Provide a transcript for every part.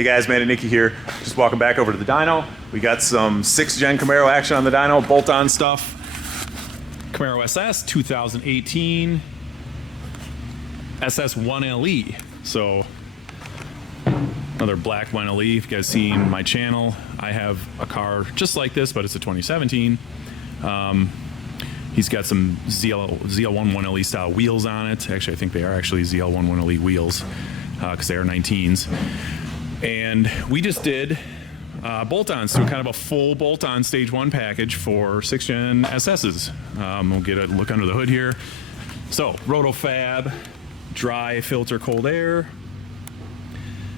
Hey guys, man, Nickey here. Just walking back over to the dyno. We got some 6th gen Camaro action on the dyno, bolt-on stuff. Camaro SS 2018 SS1LE. So another black 1LE. If you guys seen my channel, I have a car just like this, but it's a 2017. He's got some ZL1 1LE style wheels on it. Actually, I think they are actually ZL1 1LE wheels because they are 19s. And we just did bolt-ons, so kind of a full bolt-on stage 1 package for 6th gen SS's. We'll get a look under the hood here. So Roto-Fab, dry filter cold air.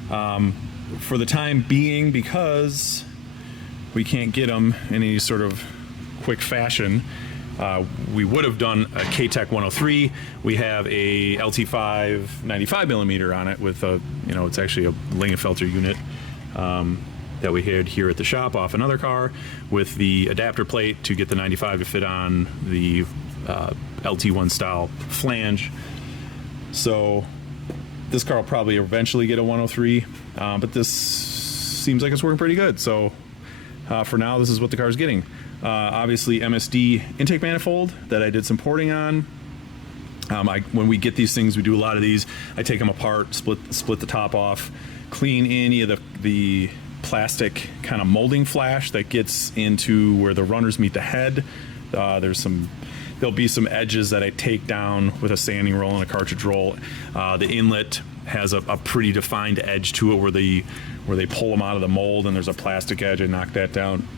For the time being, because we can't get them in any sort of quick fashion, we would have done a K-Tech 103. We have a LT5 95mm on it with a, it's actually a Lingenfelter unit that we had here at the shop off another car with the adapter plate to get the 95 to fit on the LT1 style flange. So this car will probably eventually get a 103, but this seems like it's working pretty good. So for now, this is what the car is getting. Obviously MSD intake manifold that I did some porting on. When we get these things, we do a lot of these. I take them apart, split the top off, clean any of the plastic kind of molding flash that gets into where the runners meet the head. There'll be some edges that I take down with a sanding roll and a cartridge roll. The inlet has a pretty defined edge to it where they pull them out of the mold, and there's a plastic edge. I knock that down.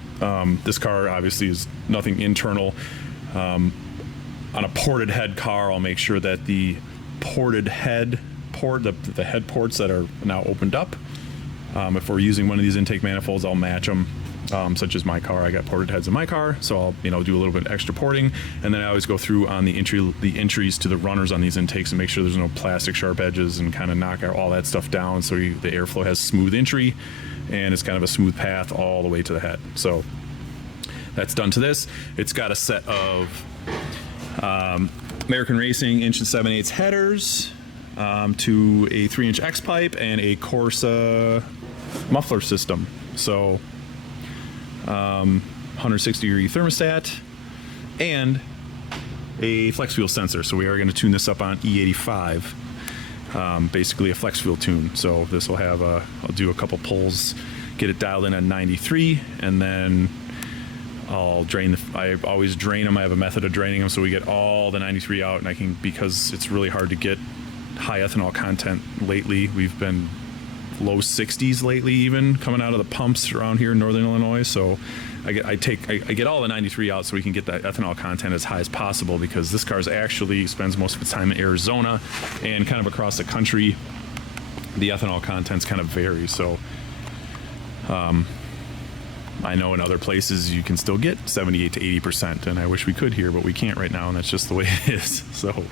This car obviously is nothing internal. On a ported head car, I'll make sure that the ported head port, the head ports that are now opened up, if we're using one of these intake manifolds, I'll match them. Such as my car, I got ported heads in my car, so I'll do a little bit extra porting, and then I always go through on the entries to the runners on these intakes and make sure there's no plastic sharp edges and kind of knock all that stuff down so the airflow has smooth entry and it's kind of a smooth path all the way to the head. So that's done to this. It's got a set of American Racing 1 7/8 headers to a 3-inch X pipe and a Corsa muffler system. So 160-degree thermostat and a flex fuel sensor. So we are going to tune this up on E85, basically a flex fuel tune. So this will have I'll do a couple pulls, get it dialed in at 93, and then I'll drain I always drain them. I have a method of draining them so we get all the 93 out, and because it's really hard to get high ethanol content lately. We've been low 60s lately, even coming out of the pumps around here in northern Illinois. So I get all the 93 out so we can get that ethanol content as high as possible, because this car actually spends most of its time in Arizona and kind of across the country. The ethanol contents kind of vary. So I know in other places you can still get 78 to 80%, and I wish we could here, but we can't right now, and that's just the way it is. So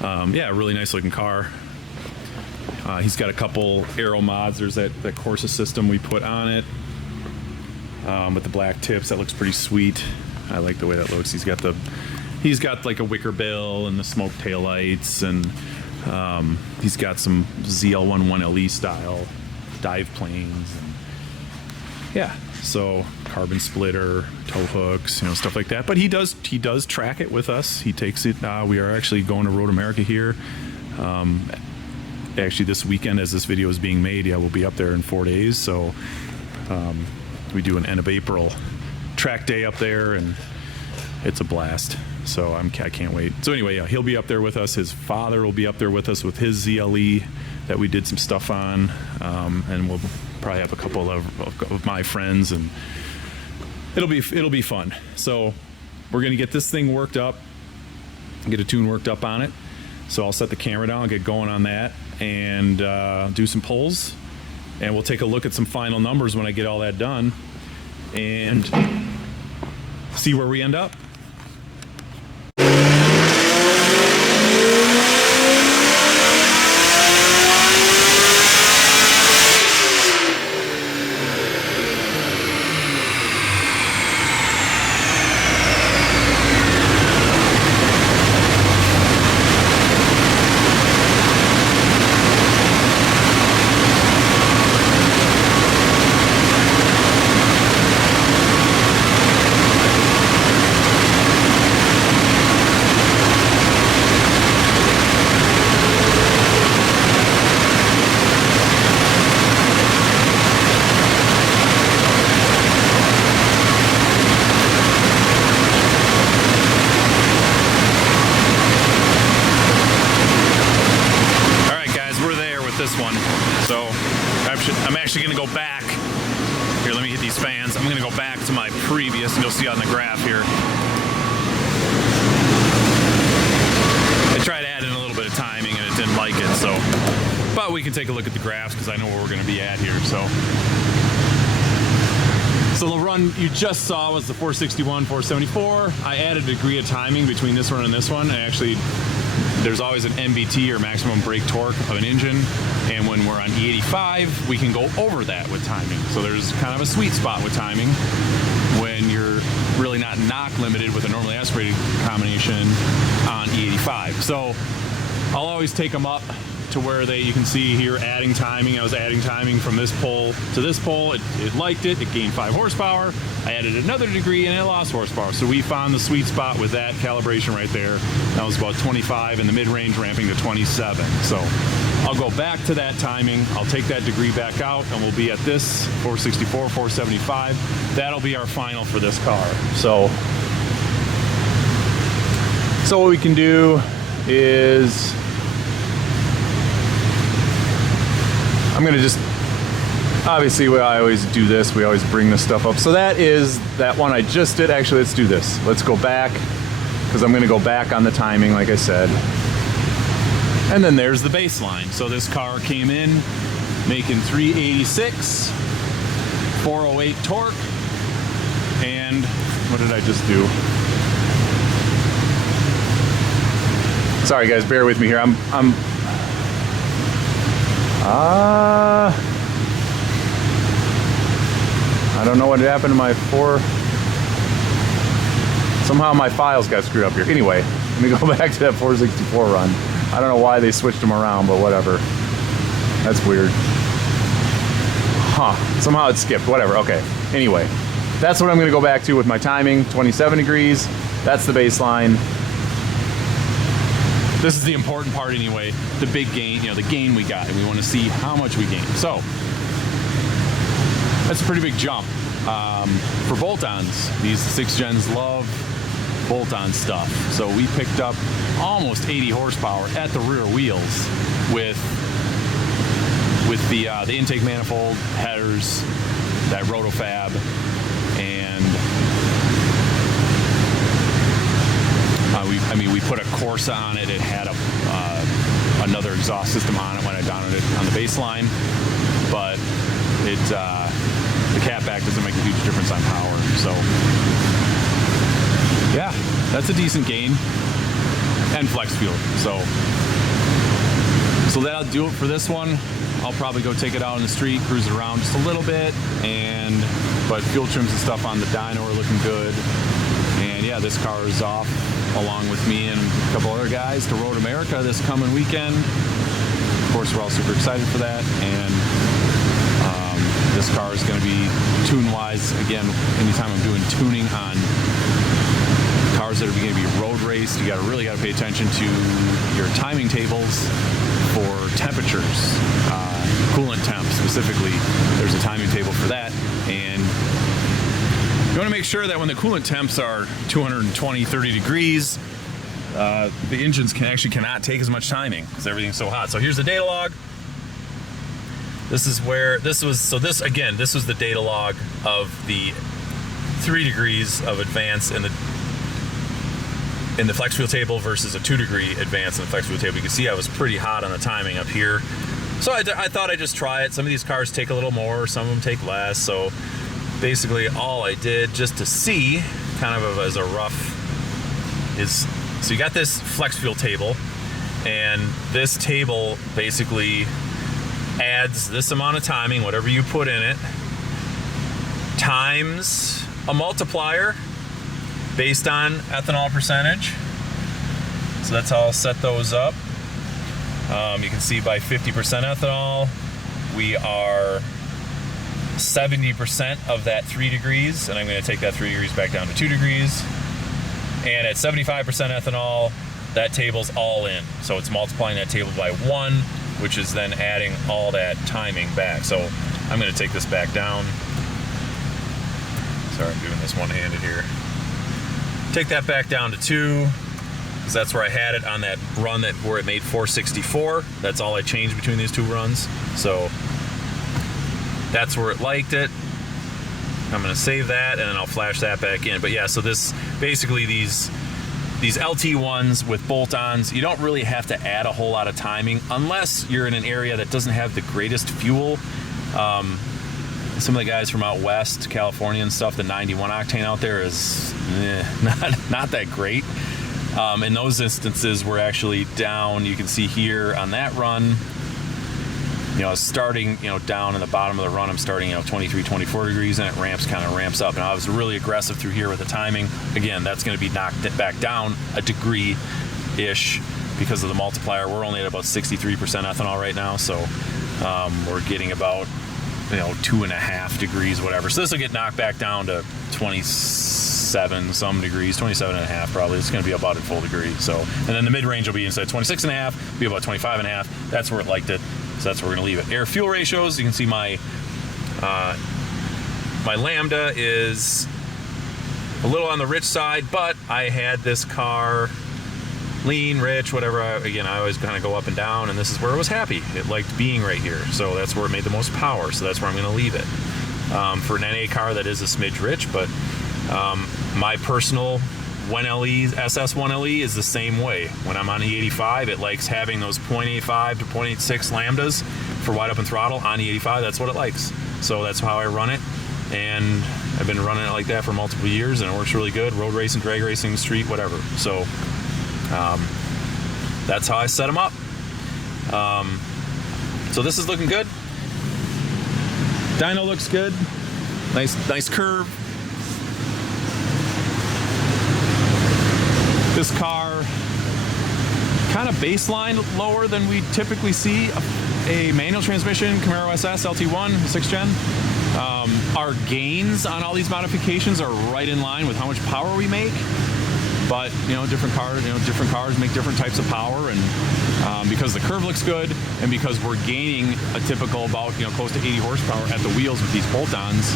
yeah, really nice looking car. He's got a couple aero mods. There's that Corsa system we put on it with the black tips. That looks pretty sweet. I like the way that looks. He's got like a wicker bill and the smoke tail lights, and he's got some ZL1 1LE style dive planes. And yeah, so carbon splitter, tow hooks, stuff like that. But he does track it with us. He takes it. We are actually going to Road America here. Actually, this weekend, as this video is being made, yeah, we'll be up there in 4 days. So we do an end of April track day up there, and it's a blast. So I can't wait. So anyway, yeah, he'll be up there with us. His father will be up there with us with his ZLE that we did some stuff on, and we'll probably have a couple of my friends, and it'll be fun. So we're gonna get this thing worked up, get a tune worked up on it. So I'll set the camera down and get going on that, and do some pulls, and we'll take a look at some final numbers when I get all that done and see where we end up. you'll see on the graph here. I tried adding a little bit of timing and it didn't like it, so. But we can take a look at the graphs because I know where we're going to be at here, so. So the run you just saw was the 461, 474. I added a degree of timing between this one and this one. And actually, there's always an MBT or maximum brake torque of an engine. And when we're on E85, we can go over that with timing. So there's kind of a sweet spot with timing when you're really not knock limited with a normally aspirated combination on E85. So I'll always take them up to where you can see here adding timing. I was adding timing from this pole to this pole. It liked it. It gained 5 horsepower. I added another degree and it lost horsepower. So we found the sweet spot with that calibration right there. That was about 25 in the mid-range, ramping to 27. So I'll go back to that timing. I'll take that degree back out and we'll be at this 464, 475. That'll be our final for this car. So what we can do is I'm gonna just, obviously I always do this, we always bring this stuff up. So that is that one I just did. Actually, let's do this. Let's go back, because I'm gonna go back on the timing, like I said. And then there's the baseline. So this car came in making 386, 408 torque, and what did I just do? Sorry guys, bear with me here. I don't know what happened to my somehow my files got screwed up here. Anyway, let me go back to that 464 run. I don't know why they switched them around, but whatever. That's weird. Huh, somehow it skipped, whatever, okay. Anyway, that's what I'm gonna go back to with my timing, 27 degrees. That's the baseline. This is the important part anyway, the big gain, the gain we got, and we want to see how much we gain. So, that's a pretty big jump. For bolt-ons, these 6 gens love bolt-on stuff. So we picked up almost 80 horsepower at the rear wheels with the intake manifold, headers, that Roto-Fab, and we put a Corsa on it. It had another exhaust system on it when I mounted it on the baseline, but the catback doesn't make a huge difference on power. So yeah, that's a decent gain, and flex fuel. So that'll do it for this one. I'll probably go take it out on the street, cruise it around just a little bit, but fuel trims and stuff on the dyno are looking good. And yeah, this car is off along with me and a couple other guys to Road America this coming weekend. Of course, we're all super excited for that. And this car is going to be tune-wise. Again, anytime I'm doing tuning on cars that are going to be road raced, you really got to pay attention to your timing tables for temperatures, coolant temps specifically. There's a timing table for that, and you want to make sure that when the coolant temps are 220, 30 degrees, the engines cannot take as much timing because everything's so hot. So here's the data log. This is where this was the data log of the 3 degrees of advance in the flex fuel table versus a 2 degree advance in the flex fuel table. You can see I was pretty hot on the timing up here. So I thought I'd just try it. Some of these cars take a little more, some of them take less. So basically all I did just to see kind of as a rough is, so you got this flex fuel table, and this table basically adds this amount of timing, whatever you put in it, times a multiplier based on ethanol percentage. So that's how I'll set those up. You can see by 50% ethanol, we are 70% of that 3 degrees, and I'm going to take that 3 degrees back down to 2 degrees. And at 75% ethanol, that table's all in. So it's multiplying that table by 1, which is then adding all that timing back. So I'm going to take this back down. Sorry, I'm doing this one-handed here. Take that back down to 2, because that's where I had it on that run where it made 464. That's all I changed between these 2 runs. So that's where it liked it. I'm gonna save that and then I'll flash that back in. But yeah, so this basically these LT ones with bolt-ons, you don't really have to add a whole lot of timing unless you're in an area that doesn't have the greatest fuel. Some of the guys from out west, California and stuff, the 91 octane out there is not that great. In those instances, we're actually down, you can see here on that run, you know, starting, you know, down in the bottom of the run, I'm starting, you know, 23, 24 degrees, and it kind of ramps up. And I was really aggressive through here with the timing. Again, that's going to be knocked back down a degree-ish because of the multiplier. We're only at about 63% ethanol right now, so we're getting about, you know, 2.5 degrees, whatever. So this will get knocked back down to 27 some degrees, 27.5 probably. It's going to be about at full degree. So, and then the mid-range will be instead of 26.5, be about 25.5. That's where it liked it. So that's where we're gonna leave it. Air fuel ratios, you can see my my Lambda is a little on the rich side, but I had this car lean, rich, whatever. Again, I always kind of go up and down, and this is where it was happy. It liked being right here, so that's where it made the most power. So that's where I'm gonna leave it. For an NA car, that is a smidge rich, but my personal 1LE, SS1LE is the same way. When I'm on E85, it likes having those 0.85 to 0.86 lambdas for wide open throttle on E85. That's what it likes. So that's how I run it. And I've been running it like that for multiple years, and it works really good. Road racing, drag racing, street, whatever. So that's how I set them up. So this is looking good. Dyno looks good. Nice curve. This car kind of baseline lower than we typically see a manual transmission Camaro SS LT1 6th gen. Our gains on all these modifications are right in line with how much power we make, but you know, different cars make different types of power, and because the curve looks good and because we're gaining a typical about, you know, close to 80 horsepower at the wheels with these bolt-ons,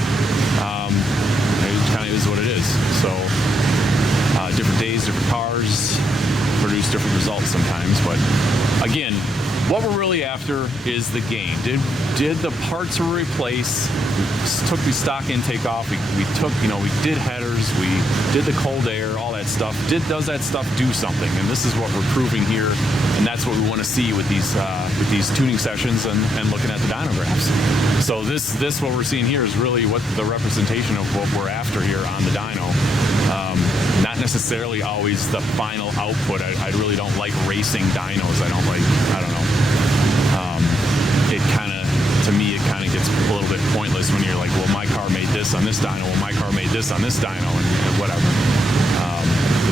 it kind of is what it is. So different days, different cars produce different results sometimes. But again, what we're really after is the gain. Did the parts we replace, we took the stock intake off, we took, you know, we did headers, we did the cold air, all that stuff. Does that stuff do something? And this is what we're proving here, and that's what we want to see with these tuning sessions and looking at the dyno graphs. So this what we're seeing here is really what the representation of what we're after here on the dyno. Not necessarily always the final output. I really don't like racing dynos. I don't know. It kind of, to me, it kind of gets a little bit pointless when you're like, well, my car made this on this dyno, well, my car made this on this dyno, and whatever.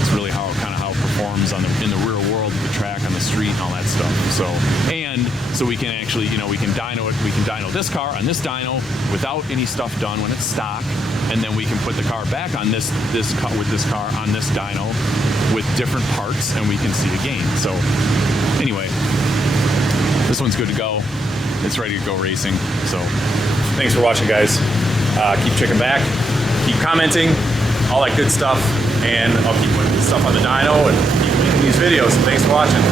It's really how it performs in the real world, the track, on the street, and all that stuff. So we can actually, you know, we can dyno it. We can dyno this car on this dyno without any stuff done when it's stock, and then we can put the car back on this car on this dyno with different parts, and we can see the gain. So anyway, this one's good to go. It's ready to go racing. So thanks for watching, guys. Keep checking back, keep commenting, all that good stuff, and I'll keep putting stuff on the dyno and keep making these videos. Thanks for watching.